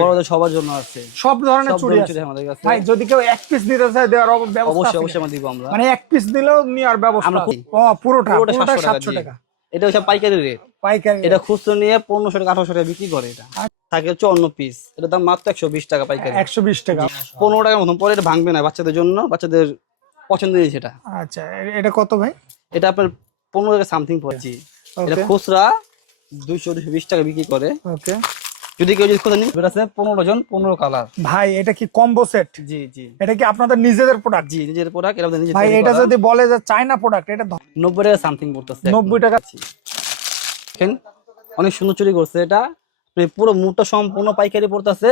বড়দের সবার জন্য আছে। সব ধরনের চুড়ি আছে। আমাদের কাছে। ভাই যদি কেউ এক পিস নিতে চায় দেওয়ার ব্যবস্থা অবশ্যই অবশ্যই আমরা দিব আমরা। মানে এক পিস দিলেও নেওয়ার ব্যবস্থা আমরা পুরোটা পুরোটা পুরোটা সাতশো টাকা এটা হচ্ছে পাইকারি রেট পাইকারি এটা খুচরো নিয়ে পনেরোশো টাকা আঠারোশো টাকা বিক্রি করে এটা। থাকে হচ্ছে অন্য পিস এটা দাম মাত্র একশো বিশ টাকা পাইকারি। একশো বিশ টাকা। পনেরো টাকার মতন। পরে এটা ভাঙবে না বাচ্চাদের জন্য। বাচ্চাদের পছন্দ নেই সেটা। আচ্ছা এটা কত ভাই? এটা আপনার পনেরো টাকা সামথিং পড়ছি এটা খুচরা দুইশো দুশো বিশ টাকা বিক্রি করে। ওকে যদি কেউ যদি খোঁজে এটা আছে পনেরো জন পনেরো কালার ভাই এটা কি কম্বো সেট জি জি। এটা কি আপনাদের নিজেদের প্রোডাক্ট জি নিজের প্রোডাক্ট এটা নিজের ভাই এটা যদি বলে যে চায়না প্রোডাক্ট এটা নব্বই টাকা সামথিং পড়তেছে নব্বই টাকা। দেখেন অনেক সুন্দর চুরি করছে এটা। পুরো মুখটা সম্পূর্ণ পাইকারি পড়তেছে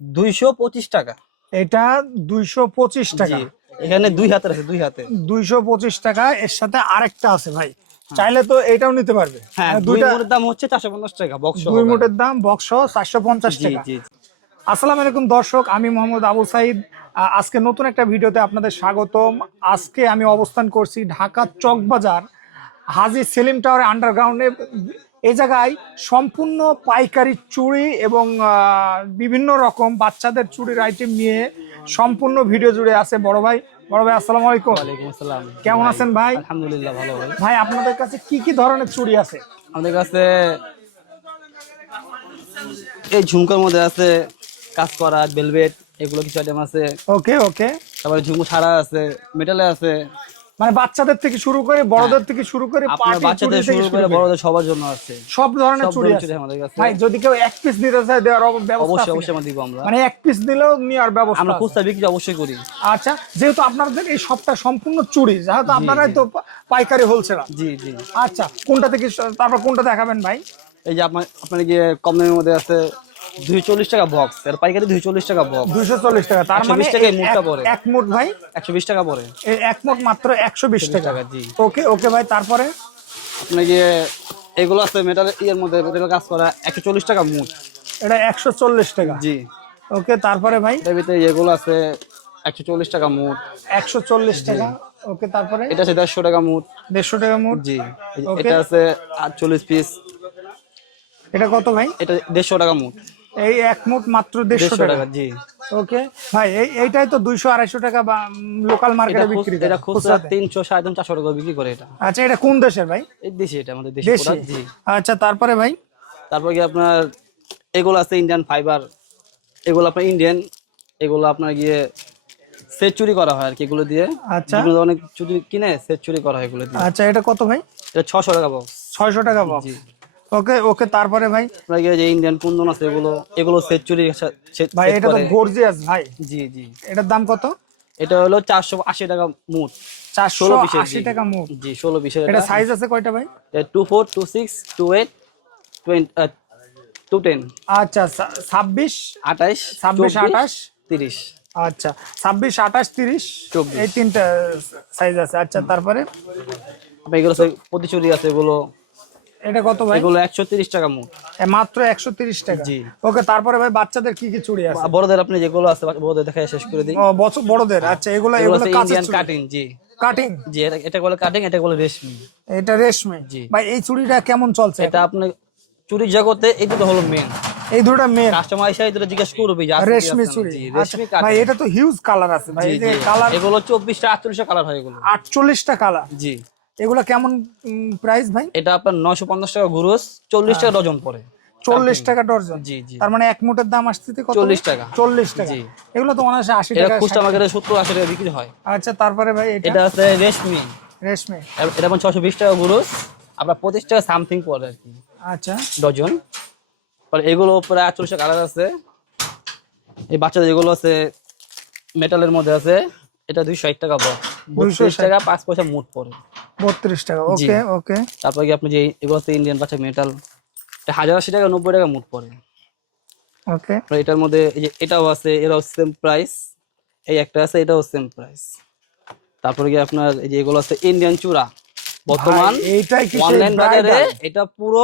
দুইশো পঁচিশ টাকা। এটা দুইশো পঁচিশ টাকা। এখানে দুই হাতের আছে দুই হাতে। দুইশো পঁচিশ টাকা এর সাথে আরেকটা আছে ভাই। চাইলে তো এটাও নিতে পারবে। হ্যাঁ মানে দুইটা দাম হচ্ছে চারশো পঞ্চাশ টাকা বক্স দুই মুটের দাম বক্স চারশো পঞ্চাশ জি টাকা। জি আসসালামু আলাইকুম দর্শক আমি মোহাম্মদ আবু সাইদ। আজকে নতুন একটা ভিডিওতে আপনাদের স্বাগতম। আজকে আমি অবস্থান করছি ঢাকা চকবাজার হাজি সেলিম টাওয়ার আন্ডারগ্রাউন্ডে এই জায়গায় সম্পূর্ণ পাইকারি চুড়ি এবং বিভিন্ন রকম বাচ্চাদের চুড়ির আইটেম নিয়ে সম্পূর্ণ ভিডিও জুড়ে আছে বড় ভাই। বড় ভাই আসসালামু আলাইকুম। ওয়ালাইকুম আসসালাম। কেমন আছেন ভাই? আলহামদুলিল্লাহ ভালো ভাই। ভাই আপনাদের কাছে কি কি ধরনের চুড়ি আছে? আমাদের কাছে এই ঝুমকার মধ্যে আছে কাজ করা ভেলভেট এগুলো কিছু আইটেম আছে। ওকে ওকে। তারপরে ঝুমকো ছাড়া আছে মেটালে আছে। মানে বাচ্চাদের থেকে শুরু করে বড়দের থেকে শুরু করে বাচ্চাদের শুরু করে বড়দের সবার জন্য আছে। সব ধরনের চুড়ি আছে। আমাদের কাছে। ভাই যদি কেউ এক পিস নিতে চায় দেওয়ার ব্যবস্থা অবশ্যই অবশ্যই আমরা দিব আমরা। মানে এক পিস নিলেও নেওয়ার ব্যবস্থা আমরা খুচরা বিক্রি অবশ্যই করি। আচ্ছা যেহেতু আপনাদের এই সবটা সম্পূর্ণ চুড়ি যেহেতু আপনারাই তো পাইকারি হোলসেলার জি জি। আচ্ছা কোনটা থেকে তারপর কোনটা দেখাবেন ভাই? এই যে আপনার আপনার গিয়ে কম দামের মধ্যে আছে? দুই চল্লিশ টাকা বক্স আর পাইকারি দুই চল্লিশ টাকা বক্স দুইশো চল্লিশ টাকা তার মানে মুঠটা এক- পড়ে। এক মুঠ ভাই? একশো বিশ টাকা পড়ে। এই এক মাত্র একশো বিশ টাকা। টাকা, জি। ওকে ওকে ভাই তারপরে? আপনার গিয়ে এগুলো আছে মেটাল ইয়ের মধ্যে মেটাল কাজ করা একশো চল্লিশ টাকা মুঠ এটা একশো চল্লিশ টাকা। জি। ওকে তারপরে ভাই? ভিতরে এগুলো আছে একশো চল্লিশ টাকা মুঠ একশো চল্লিশ টাকা। ওকে তারপরে? এটা আছে দেড়শো টাকা মুঠ দেড়শো টাকা মুঠ জি। যে. এটা আছে আটচল্লিশ পিস এটা কত ভাই? এটা দেড়শো টাকা মুঠ এই এক মুঠ মাত্র দেড়শো টাকা। জি। ওকে। ভাই এই এইটাই তো দুইশো আড়াইশো টাকা বা লোকাল মার্কেটে বিক্রি এটা খুচরা। তিনশো সাড়ে তিন চারশো টাকা বিক্রি করে এটা। আচ্ছা এটা কোন দেশের ভাই? এই দেশি এটা আমাদের দেশি জি। আচ্ছা তারপরে ভাই? তারপর কি আপনার এগুলো আছে ইন্ডিয়ান ফাইবার এগুলো আপনার ইন্ডিয়ান এগুলো আপনার গিয়ে সেট চুরি করা হয় আর কি এগুলো দিয়ে। আচ্ছা। যেগুলো অনেক চুরি কিনে সেট চুরি করা হয় এগুলো দিয়ে। আচ্ছা এটা কত ভাই? এটা ছশো টাকা বক্স ছয়শো টাকা বক্স জি। ওকে ওকে তারপরে ভাই? আপনার যে ইন্ডিয়ান কুন্দন আছে এগুলো এগুলো সেট চুরি সা- set- ভাই এটা তো গর্জিয়াস ভাই। জি জি। এটার দাম কত? এটা হলো চারশো আশি টাকা চারশো ষোলো পিসের আশি টাকা মুখ জি ষোলো পিসের এটা সাইজ আছে কয়টা ভাই? Two four two six two eight twenty two ten আচ্ছা ছাব্বিশ আঠাইশ ছাব্বিশ আঠাশ। তিরিশ। আচ্ছা ছাব্বিশ আঠাশ তিরিশ। এই তিনটা সাইজ আছে। আচ্ছা তারপরে? এগুলো প্রতিচুরি আছে এগুলো এটা কত ভাই? এগুলো একশো তিরিশ টাকা মুঠ মাত্র একশো তিরিশ টাকা। জি। ওকে তারপরে ভাই বাচ্চাদের কি কি চুড়ি আছে? বড়দের আপনি যেগুলো আছে বড়দের দেখায় শেষ করে দিই। ও বড়দের? আচ্ছা এগুলো এগুলো কাঁচের কাটিং জি। কাটিং জি এটা এটা বলে কাটিং এটা বলে রেশমি। এটা রেশমে? জি। ভাই এই চুড়িটা কেমন চলছে? এটা আপনার চুরির জগতে এটা তো হলো মেন এই দুটো মেন কাস্টমার হিসেবে এটা জিজ্ঞেস করবে রেশমি চুড়ি। আচ্ছা, রেশমি ভাই এটা তো হিউজ কালার আছে ভাই। এই যে কালার এগুলো চব্বিশটা আটচল্লিশটা কালার হয় এগুলো। আটচল্লিশটা কালার জি। এগুলো কেমন প্রাইস ভাই? এটা আপনার নয়শো পঞ্চাশ টাকা গুরুস চল্লিশ টাকা ডজন পড়ে। চল্লিশ টাকা ডর্জন জি জি। তার মানে এক মুঠের দাম কত? 40 টাকা। চল্লিশ টাকা। জি। এগুলো তো অনায়াসে আশি টাকা খুচরা মার্কেটে সত্তর আশি টাকা বিক্রি হয়। আচ্ছা তারপরে ভাই এটা? আছে রেশমি। রেশমে। এটা আপনার ছশো বিশ টাকা গুরুস আপনার পঁচিশ টাকা সামথিং পড়ে আর কি। আচ্ছা। ডজন। পরে এগুলো প্রায় আটচল্লিশটা কালার আছে। এই বাচ্চাদের যেগুলো আছে মেটালের মধ্যে আছে। এটা দুইশো ষাট টাকা বত্রিশ 260 টাকা পাঁচ পয়সা মুঠ পড়ে। বত্রিশ টাকা ওকে ওকে। তারপরে কি আপনি যে এগুলো ইন্ডিয়ান বাচ্চা মেটাল এটা হাজার আশি টাকা নব্বই টাকা মুঠ পড়ে। ওকে। এটার মধ্যে এই যে এটাও আছে এটাও সেম প্রাইস এই একটা আছে এটাও সেম প্রাইস তারপরে কি আপনার এই যে এগুলো আছে ইন্ডিয়ান চূড়া। বর্তমান এইটাই কি অনলাইন বাজারে এটা পুরো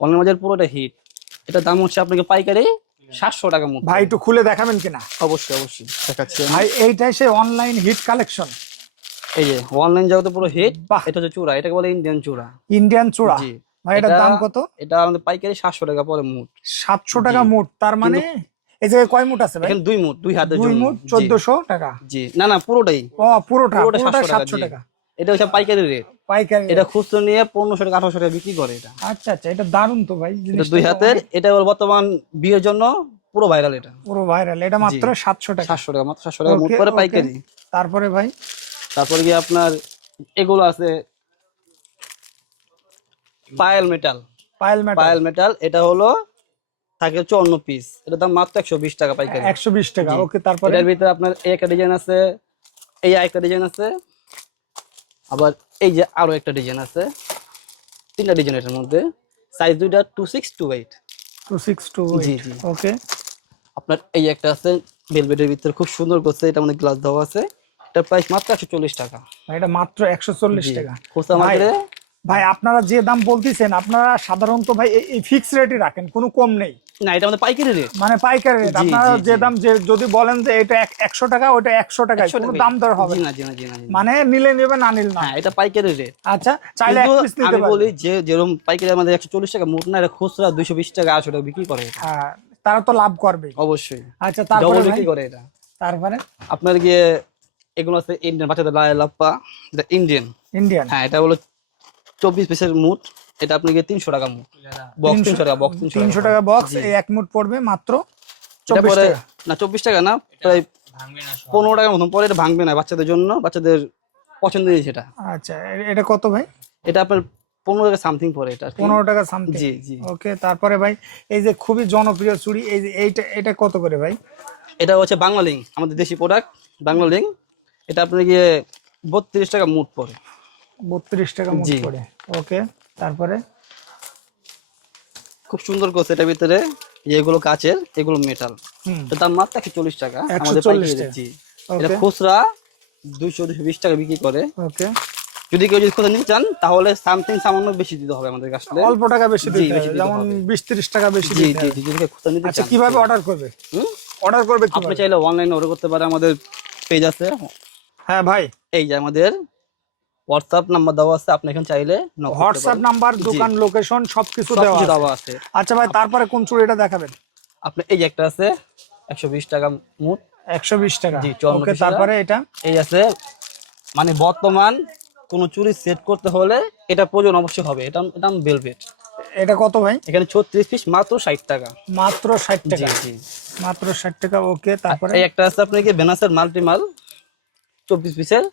অনলাইন বাজার পুরোটা হিট এটা দাম হচ্ছে আপনাকে পাইকারি সাতশো টাকা মতো ভাই একটু খুলে দেখাবেন কিনা? অবশ্যই অবশ্যই। দেখাচ্ছি ভাই এইটাই সেই অনলাইন হিট কালেকশন এই যে অনলাইন জগতে পুরো হিট। এটা হচ্ছে চূড়া এটাকে বলে ইন্ডিয়ান চূড়া। ইন্ডিয়ান চূড়া? ভাই এটার দাম কত? এটা আমাদের পাইকারি সাতশো টাকা পরে মুট। সাতশো টাকা মুট তার মানে এই জায়গায় কয় মুট আছে ভাই? এখানে দুই মুট দুই হাতের দুই মুট টাকা? জি। না না পুরোটাই। ও পুরোটা পুরোটা পুরোটা 700 টাকা, এটা হচ্ছে পাইকারি রেট পাইকারি এটা খুচরো নিয়ে পনেরোশো টাকা আঠারোশো টাকা বিক্রি করে এটা। আচ্ছা আচ্ছা এটা দারুণ তো ভাই এটা দুই হাতের এটা বর্তমান বিয়ের জন্য পুরো ভাইরাল এটা। পুরো ভাইরাল এটা মাত্র সাতশো টাকা। সাতশো টাকা মাত্র সাতশো টাকা মুট করে পাইকারি। তারপরে ভাই? তারপরে গিয়ে আপনার এগুলো আছে পায়েল মেটাল পায়েল মেটাল পায়েল মেটাল এটা হলো থাকে চুয়ান্ন পিস এটার দাম মাত্র একশো বিশ টাকা পাইকারি। একশো বিশ টাকা। ওকে তারপরে? এটার ভিতরে আপনার এই একটা ডিজাইন আছে এই একটা ডিজাইন আছে আবার এই যে আরও একটা ডিজাইন আছে তিনটা ডিজাইন এটার মধ্যে। সাইজ দুইটা two six two eight two six two জি, জি। ওকে। আপনার এই একটা আছে ভেলভেটের ভিতরে খুব সুন্দর করছে এটা মধ্যে গ্লাস দেওয়া আছে। এটার প্রাইস মাত্র একশো চল্লিশ টাকা। এটা মাত্র একশো চল্লিশ টাকা। খুচরা ভাই, ভাই আপনারা যে দাম বলতেছেন আপনারা সাধারণত ভাই এই- ফিক্স রেটই রাখেন কোনো কম নেই। না এটা আমাদের পাইকারি রেট মানে পাইকারি রেট আপনারা যে দাম যে যদি বলেন যে এটা এক- একশো টাকা ওটা একশো টাকা কোনো দাম দর হবে না। না জি না জি না মানে নিলে নেবে না নিল না। হ্যাঁ এটা পাইকারি রেট আচ্ছা চাইলে এক পিস নিতে পারবেন বলি যে যেরকম পাইকারি আমাদের একশো চল্লিশ টাকা মোট না এটা খুচরা দুইশো বিশ টাকা আড়শো টাকা বিক্রি করে। হ্যাঁ তারা তো লাভ করবে অবশ্যই। আচ্ছা তারপরে বিক্রি করে এটা। তারপরে? আপনার গিয়ে এগুলো আছে ইন্ডিয়ান বাচ্চাদের লাপ্পা এটা ইন্ডিয়ান ইন্ডিয়ান হ্যাঁ এটা হলো চব্বিশ পিসের মুট এটা আপনি গিয়ে তিনশো টাকা মুট বক্স তিনশো টাকা বক্স তিনশো টাকা। বক্স এই এক মুট পড়বে মাত্র এটা চব্বিশ পরে টাকা। না চব্বিশ টাকা না প্রায় পনেরো টাকার মতন। পরে এটা ভাঙবে না বাচ্চাদের জন্য বাচ্চাদের পছন্দ দিয়েছে এটা। আচ্ছা এটা কত ভাই? এটা আপনার পনেরো টাকা সামথিং পরে এটা পনেরো টাকা সামথিং জি জি। ওকে তারপরে ভাই এই যে খুবই জনপ্রিয় চুড়ি এই যে এইটা এটা কত করে ভাই? এটা হচ্ছে বাংলা লিঙ্ক আমাদের দেশি প্রোডাক্ট বাংলা লিঙ্ক এটা আপনি গিয়ে বত্রিশ টাকা মুট পড়ে। বত্রিশ টাকা মুট। করে ওকে তারপরে? খুব সুন্দর করছে এটার ভিতরে। এগুলো কাচের এগুলো মেটাল দাম মাত্র একশো চল্লিশ টাকা? আমাদের এটা খুচরা দুইশো দুশো বিশ টাকা বিক্রি করে। ওকে। যদি কেউ যদি খুচরা নিতে চান তাহলে সামথিং সামান্য বেশি দিতে হবে আমাদের কাছে অল্প টাকা বেশি দিতে হবে। যেমন হবে। বিশ ত্রিশ টাকা বেশি দিতে হবে। জি জি যদি খুচরা নিতে আচ্ছা চান। কীভাবে অর্ডার করবে? অর্ডার করবে আপনি চাইলে অনলাইনে অর্ডার করতে পারে আমাদের পেজ আছে। হ্যাঁ ভাই। এই যে আমাদের হোয়াটসঅ্যাপ নাম্বার দেওয়া আছে আপনি এখানে চাইলে হোয়াটসঅ্যাপ নাম্বার দোকান লোকেশন সবকিছু সব দেওয়া আছে। আচ্ছা ভাই তারপরে কোন চুড়িটা দেখাবেন? আপনি এই যে একটা আছে একশো বিশ টাকা মোট। একশো বিশ টাকা। জি, ওকে তারপরে এটা? এই আছে মানে বর্তমান কোন চুরি সেট করতে হলে এটা প্রয়োজন অবশ্যই হবে। এটা এটা ভেলভেট এটা কত ভাই? এখানে ছত্রিশ পিস মাত্র ষাট টাকা। মাত্র ষাট টাকা। জি। মাত্র ষাট টাকা ওকে তারপরে? এই একটা আছে আপনাকে বেনাসের মাল্টিমাল চব্বিশ পিসের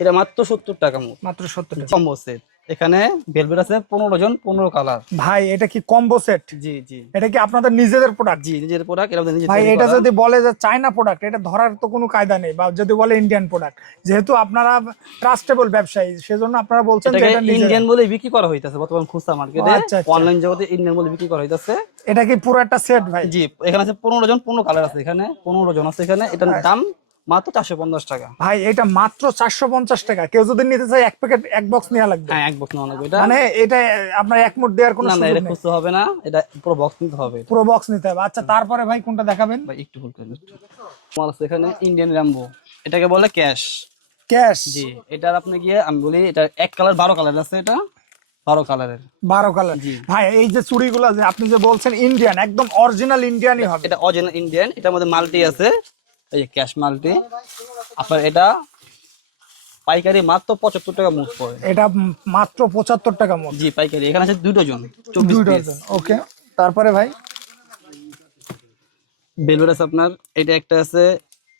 এটা মাত্র সত্তর টাকা মাত্র সত্তর কম্বো সেট। এখানে ভেলভেট আছে পনেরো জন পনেরো কালার। ভাই এটা কি কম্বো সেট? জি জি। এটা কি আপনাদের নিজেদের প্রোডাক্ট জি নিজের প্রোডাক্ট এটা ভাই এটা যদি বলে যে চায়না প্রোডাক্ট এটা ধরার তো কোনো কায়দা নেই বা যদি বলে ইন্ডিয়ান প্রোডাক্ট যেহেতু আপনারা ট্রাস্টেবল ব্যবসায়ী সেজন্য আপনারা বলছেন যে এটা ইন্ডিয়ান বলে বিক্রি করা হইতাছে বর্তমান খুচরা মার্কেটে আচ্ছা, আচ্ছা। অনলাইন জগতে ইন্ডিয়ান বলে বিক্রি করা হইতাছে। এটা কি পুরো একটা সেট ভাই? জি এখানে আছে পনেরো জন পনেরো কালার আছে এখানে পনেরো জন আছে এখানে। এটার হ্যাঁ। দাম মাত্র চারশো পঞ্চাশ টাকা। ভাই এটা মাত্র চারশো পঞ্চাশ টাকা। কেউ যদি নিতে চায় এক প্যাকেট এক বক্স নেওয়া লাগবে। হ্যাঁ এক বক্স নেওয়া লাগবে। এটা মানে এটা আপনার এক মুঠ দেওয়ার কোনো না এটা খুচরা হবে না। এটা পুরো বক্স নিতে হবে। পুরো বক্স নিতে হবে। আচ্ছা তারপরে ভাই কোনটা দেখাবেন? ভাই একটু ভুল করেন আমার আছে এখানে ইন্ডিয়ান র্যাম্বো এটাকে বলে ক্যাশ ক্যাশ জি এটার আপনি গিয়ে আমি বলি এটা এক কালার বারো কালার আছে এটা। বারো কালারের বারো কালার জি। ভাই এই যে চুড়িগুলো যে আপনি যে বলছেন ইন্ডিয়ান একদম অরিজিনাল ইন্ডিয়ানই হবে। এটা অরিজিনাল ইন্ডিয়ান এটার মধ্যে মাল্টি আছে। এই যে ক্যাশ মাল্টি আপনার এটা পাইকারি মাত্র পঁচাত্তর টাকা মুখ পড়ে। এটা মাত্র পঁচাত্তর টাকা মোট। জি পাইকারি। এখানে আছে দুই ডজন চব্বিশ দুই ডজন ওকে। তারপরে ভাই? ভেলভেট আছে আপনার এটা একটা আছে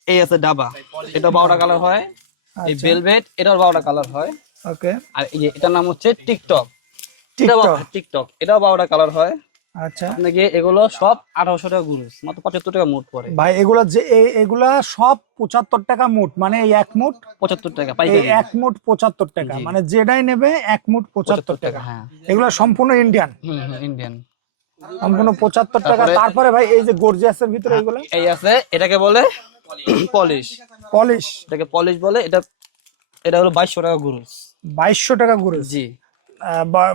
এই আছে ডাবা। এটা বারোটা কালার হয়। এই আচ্ছা। ভেলভেট এটাও বারোটা কালার হয়। ওকে। আর এই যে এটার নাম হচ্ছে টিকটক। টিকটক। টিকটক এটাও বারোটা কালার হয়। আচ্ছা। আপনাকে এগুলো সব আঠারোশো টাকা মাত্র পঁচাত্তর টাকা মুট পড়ে। ভাই এগুলা যে এগুলা সব পঁচাত্তর টাকা মুট মানে এই এক মুট? পঁচাত্তর টাকা পাইকারি। এক মুট পঁচাত্তর টাকা মানে যেটাই নেবে এক মুট পঁচাত্তর টাকা হ্যাঁ। এগুলা সম্পূর্ণ ইন্ডিয়ান ইন্ডিয়ান সম্পূর্ণ পঁচাত্তর টাকা। তারপরে- ভাই এই যে গর্জিয়াসের ভিতরে এগুলো? এই আছে এটাকে বলে পলিশ পলিশ এটাকে পলিশ বলে এটা এটা হলো বাইশশো টাকা গুরুস বাইশশো টাকা গুরুজ জি।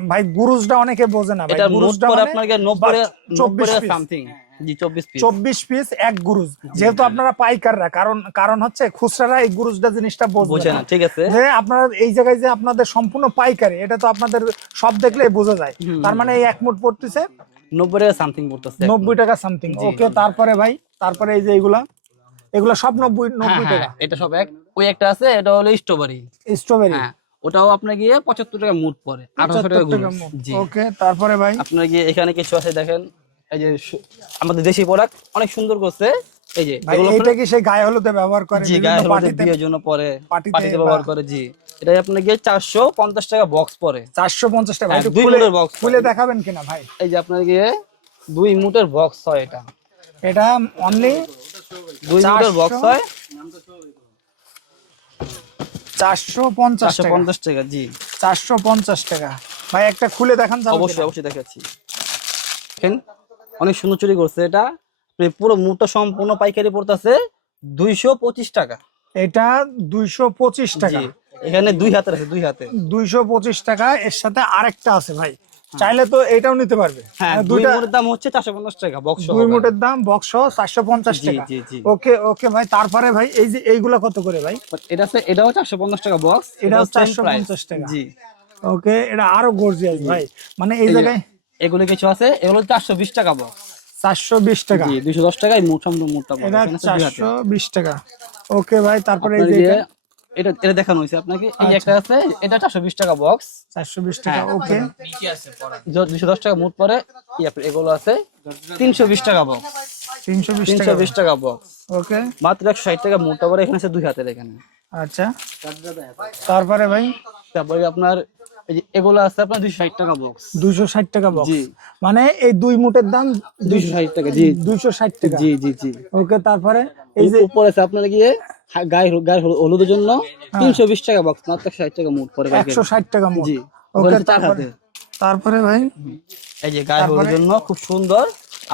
ভাই গুরুজটা অনেকে বোঝে না ভাই এটা গুরুজটা মানে আপনাকে নব্বই বা- চব্বিশ নব্বই piece। সামথিং জি চব্বিশ পিস চব্বিশ পিস এক গুরুজ। যেহেতু আপনারা পাইকাররা কারণ কারণ হচ্ছে খুচরারা এই গুরুজটা জিনিসটা বোঝে না। ঠিক আছে। যে আপনারা এই জায়গায় যে আপনাদের সম্পূর্ণ পাইকারি এটা তো আপনাদের সব দেখলে বোঝা যায়। তার মানে এই এক মুঠ পড়তেছে। নব্বই টাকা সামথিং পড়তেছে। নব্বই টাকা সামথিং ওকে তারপরে ভাই তারপরে এই যে এগুলা এগুলা সব নব্বই হ্যাঁ, নব্বই হ্যাঁ, টাকা। এটা সব এক। ওই একটা আছে এটা হলো স্ট্রবেরি স্ট্রবেরি হ্যাঁ ওটাও আপনার গিয়ে পঁচাত্তর টাকা মুট পরে আঠারোশো টাকা জি। ওকে তারপরে ভাই? আপনার গিয়ে এখানে কিছু আছে দেখেন এই যে আমাদের দেশি প্রোডাক্ট অনেক সুন্দর করছে। এই যে ভাই কি সেই গায়ে হলুদে ব্যবহার করে? জি গায়ে হলুদে বিয়ের জন্য পরে পার্টিতে পার্টিতে ব্যবহার করে জি। এটা আপনার গিয়ে চারশো পঞ্চাশ টাকা বক্স পরে চারশো পঞ্চাশ টাকা। হ্যাঁ, দুই box। খুলে দেখাবেন কিনা ভাই? এই যে আপনার গিয়ে দুই মুটের বক্স হয় এটা। এটা অনলি দুই মুটের বক্স হয়। চারশো পঞ্চাশ পঞ্চাশ টাকা জি। চারশো পঞ্চাশ টাকা। ভাই একটা খুলে দেখান অবশ্যই অবশ্যই দেখাচ্ছি। দেখেন অনেক সুন্দর চুরি করছে এটা। পুরো মুটা সম্পূর্ণ পাইকারি পড়তেছে দুইশো পঁচিশ টাকা। এটা দুইশো পঁচিশ টাকা। এখানে দুই হাতের আছে দুই হাতে দুইশো পঁচিশ টাকা এর সাথে আরেকটা আছে ভাই। চাইলে তো এটাও নিতে পারবে। হ্যাঁ মানে দুই মুটের দাম হচ্ছে চারশো পঞ্চাশ টাকা বক্স দুই মুঠের দাম বক্স চারশো পঞ্চাশ জি টাকা। জি জি। ওকে ওকে ভাই তারপরে ভাই এই যে এইগুলা কত করে ভাই? এটা আছে এটাও চারশো পঞ্চাশ টাকা বক্স এটাও 450 টাকা। জি। ওকে এটা আরও গর্জিয়াস ভাই। মানে এই জায়গায় এগুলো কিছু আছে এগুলো চারশো বিশ টাকা বক্স চারশো বিশ টাকা। জি দুইশো দশ টাকায় এটা টাকা। ওকে ভাই তারপরে এই যে এটা এটা দেখানো হয়েছে আপনাকে। এই একটা আছে এটা চারশো বিশ টাকা বক্স চারশো বিশ টাকা ওকে। দুশো দশ টাকা মোট পরে এই আপনার এগুলো আছে তিনশো বিশ টাকা বক্স তিনশো বিশ তিনশো টাকা বিশ টাকা বক্স ওকে মাত্র একশো ষাট টাকা মোট পরে এখানে আছে দুই হাতের এখানে। আচ্ছা। তারপরে ভাই? তারপরে আপনার এগুলো আছে আপনার দুইশো ষাট টাকা বক্স দুইশো ষাট টাকা বক্স জি। মানে এই দুই মুঠের দাম দুইশো ষাট টাকা জি। দুইশো ষাট টাকা। জি জি জি। ওকে তারপরে এই যে উপরে আছে আপনার গিয়ে গায়ে গায়ে হলুদের জন্য তিনশো বিশ টাকা বক্স মাত্র ষাট টাকা মুঠ পরে একশো ষাট টাকা মুঠ জি। ওকে ওকে তারপরে তারপরে ভাই? এই যে গায়ে হলুদের জন্য খুব সুন্দর।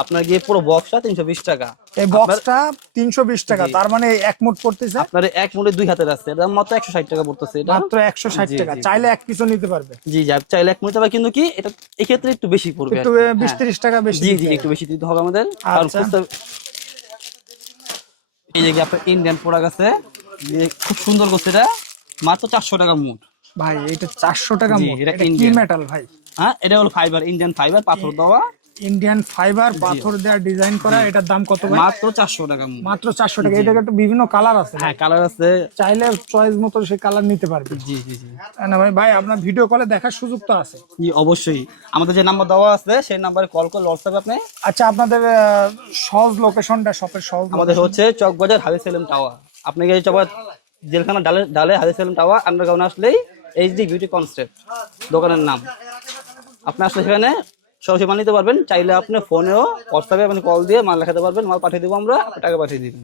আপনার গিয়ে পুরো বক্সটা তিনশো বিশ টাকা। এই বক্সটা তিনশো বিশ টাকা তার মানে এক মুঠ পড়তেছে। আপনার এক মুঠে দুই হাতের আছে এটা মাত্র একশো ষাট টাকা পড়তেছে এটা। মাত্র একশো ষাট জি, টাকা চাইলে এক পিসও নিতে পারবে। জি যা চাইলে এক কিন্তু কি এটা এক্ষেত্রে একটু বেশি পড়বে একটু আর কি। বিশ হ্যাঁ। তিরিশ টাকা বেশি জি জি একটু বেশি দিতে হবে আমাদের। কারণ আচ্ছা। এই যে আপনার ইন্ডিয়ান আছে যে খুব সুন্দর করছে এটা মাত্র চারশো টাকা মুঠ। ভাই এটা চারশো টাকা জি, মুঠ। এটা এটা কি মেটাল ভাই? হ্যাঁ এটা হলো ফাইবার ইন্ডিয়ান ফাইবার পাথর দেওয়া। ইন্ডিয়ান ফাইবার পাথর দেওয়া ডিজাইন করা এটার দাম কত মাত্র চারশো টাকা মাত্র চারশো টাকা। এটা একটা বিভিন্ন কালার আছে হ্যাঁ কালার আছে। চাইলে চয়েস মতো সে কালার নিতে পারবে। জি জি জি। না ভাই ভাই আপনার ভিডিও কলে দেখার সুযোগ তো আছে। জি অবশ্যই। আমাদের যে নাম্বার দেওয়া আছে সেই নাম্বারে কল করলে হোয়াটসঅ্যাপে আপনি আচ্ছা আপনাদের সহজ লোকেশনটা শপের সহজ আমাদের হচ্ছে চকবাজার হাজি সেলিম টাওয়ার। আপনি গিয়ে চকবাজার জেলখানা ডালে ডালে হাজি সেলিম টাওয়ার আন্ডারগ্রাউন্ড আসলেই এইচডি বিউটি কনসেপ্ট দোকানের নাম। আপনি আসলে সেখানে সরাসরি মাল নিতে পারবেন, চাইলে আপনি ফোনেও হোয়াটসঅ্যাপে আপনি কল দিয়ে মাল লেখাতে পারবেন, মাল পাঠিয়ে দেবো আমরা, টাকা পাঠিয়ে দিবেন